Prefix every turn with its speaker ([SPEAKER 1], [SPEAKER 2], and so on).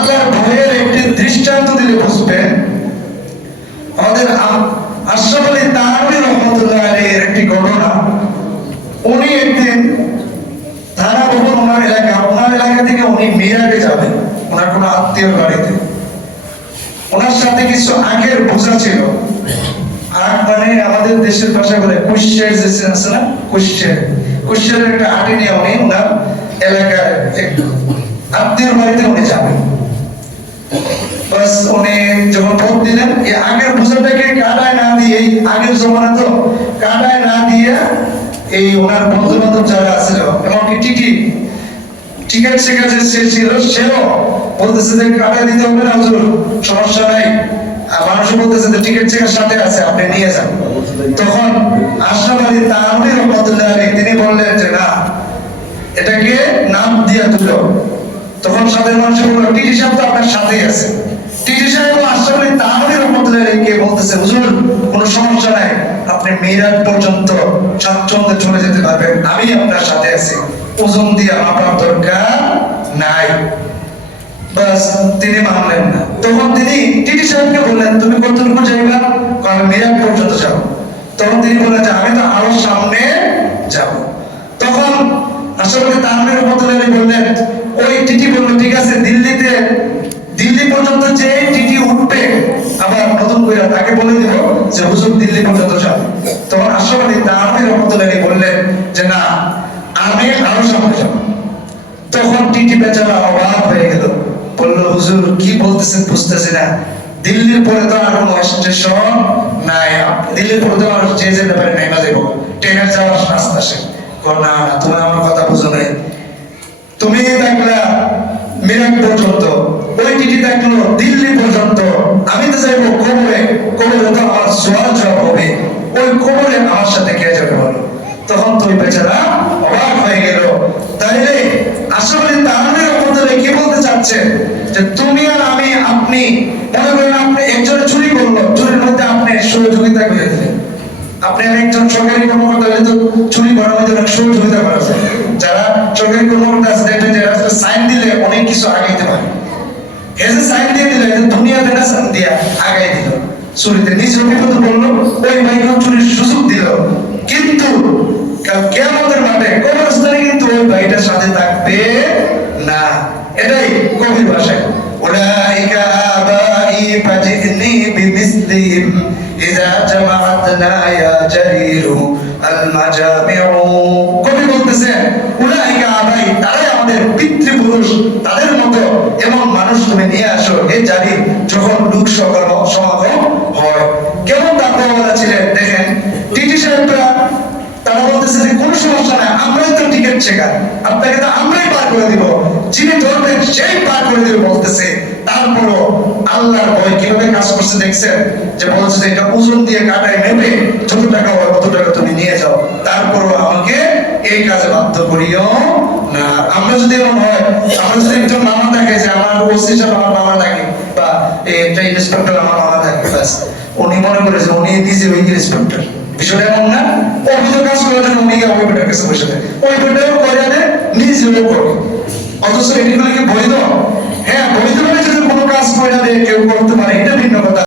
[SPEAKER 1] আল্লাহর ভয়ের একটি দৃষ্টান্ত দিলে বুঝবেন। আমাদের আশরাফ আলী তানভী রহমতুল্লাহ আলাইহির একটি ঘটনা। উনি একদিন ধারা ভবন ওনার এলাকা ওনার এলাকা থেকে উনি মিরাটে যাবেন। ওনার কোনো আত্মীয় বাড়িতে। ওনার সাথে কিছু আগের বোঝা ছিল। আগ মানে আমাদের দেশের ভাষা বলে কুশের যে আছে না কুশের কুশের একটা আটি নিয়ে উনি ওনার এলাকার আত্মীয় বাড়িতে উনি যাবেন। উনি যখন ভোট দিলেন, এই আগের বোঝাটাকে কাটায় না দিয়ে আগের জমানা তো কাটায় না দিয়ে এই ওনার বন্ধু বান্ধব যারা আছিল এমনকি টিটি, টিকিট যে সে ছিল, সেও বলতেছে যে কাটায় দিতে হবে না, হুজুর, সমস্যা নাই। মানুষও বলতেছে যে টিকিট শেখার সাথে আছে, আপনি নিয়ে যান। তখন আশরাফ তাহমির রহমতুল্লাহ তিনি বললেন যে না, এটাকে নাম দিয়া দিল তখন সাথে মানুষ বলল, টিটি সাহেব তো আপনার সাথেই আছে। টিটি সাহেব আশরাফ আলী তাহমির রহমতুল্লাহ আলীকে বলতেছে, হুজুর, কোনো সমস্যা নাই। আপনি মিরাট পর্যন্ত স্বাচ্ছন্দ্যে চলে যেতে পারবেন। আমি আপনার সাথে আছি। ওজন দিয়ে মাপার দরকার নাই। বাস, তিনি মানলেন না। তখন তিনি টিটি সাহেবকে বললেন, তুমি কতটুকু যাইবা? আমি মিরাট পর্যন্ত যাব। তখন তিনি বললেন যে, আমি তো আরও সামনে যাব। তখন আসলে তাহমির রহমতুল্লাহ বললেন, ওই টিটি বলল, ঠিক আছে, দিল্লিতে দিল্লি পর্যন্ত যে টিটি উঠবে, আবার নতুন করে তাকে বলে দিব যে, হুজুর, দিল্লি পর্যন্ত যাবে তখন আশরাফ তাহমির রহমতুল্লাহ বললেন যে, না, আমি আরও সামনে যাব। তখন টিটি বেচারা অবাক হয়ে গেল। বলল, হুজুর, কি বলতেছেন বুঝতেছি না। দিল্লির পরে তো আর কোনো স্টেশন নাই। দিল্লির পরে তো আর যে যেতে পারে নাই বাজে ট্রেনের যাওয়ার রাস্তা সে। না তুমি আমার কথা বুঝো নাই। তুমি দেখলা মিরাট পর্যন্ত ওই টিটি দেখল দিল্লি পর্যন্ত, আমি তো যাইবো কোমরে কোমরে তো আমার সোয়াল জবাব হবে। ওই কোমরে আমার সাথে কে যাবে বলো? তখন তুই বেচারা অবাক হয়ে গেল। তাইলে আসলে তাহলে মধ্যে কি বলতে চাচ্ছেন যে তুমি আর আমি, আপনি, মনে করেন আপনি একজনে চুরি করল, চুরির মধ্যে আপনি সহযোগিতা করে দিলেন। আপনি একজন সরকারি কর্মকর্তা হলে তো চুরি করার মধ্যে অনেক সহযোগিতা করা যারা সরকারি কর্মকর্তা আছে, দেখবেন সাইন দিলে অনেক কিছু আগাইতে পারে। এসে সাইন দিয়ে দিলে যে দুনিয়াতে সাইন দিয়া আগাই দিল। চুরিতে নিজ অভিজ্ঞতা বলল? ওই ভাইকেও চুরির সুযোগ দিল। কিন্তু কাল কেয়ামতের মাঠে? কবরস্থানে কিন্তু ওই ভাইটার সাথে থাকবে না। এটাই কবির ভাষায়। কবি বলতেছেন উলাইকা আবাই, তারাই আমাদের পিতৃপুরুষ। এমন মানুষ তুমি নিয়ে আসো, হে জানি যখন লোক সকল সমাগম হয়। কেমন তার তাকওয়ালা ছিলেন? দেখেন, টিটি সাহেবরা তারা বলতেছে যে, কোনো সমস্যা নাই, আমরাই তো টিকিট শেখার আপনাকে তো আমরাই পার করে দিব। যিনি ধরবেন, সেই পার করে বলতেছে। তারপরও আল্লাহর ভয় কীভাবে কাজ করছে দেখছেন? যে বলছে এটা ওজন দিয়ে কাটায় নেবে, যত টাকা হয় কত টাকা তুমি নিয়ে যাও। তারপরও আমাকে এই কাজে বাধ্য করিও যে আমার মামা থাকে বা একটা ইন্সপেক্টর আমার মামা থাকে ব্যাস। উনি মনে করে যে উনি দিছে ওই ইন্সপেক্টর বিষয়টা এমন না, অভিযোগ কাজ করার জন্য উনি ওই বেটার কাছে বসে থাকে ওই বেটাও করে দেয় নিজেও করে অথচ এটি কি বৈধ? হ্যাঁ বৈধ মানে যদি কোনো কাজ করে কেউ করতে পারে, এটা ভিন্ন কথা।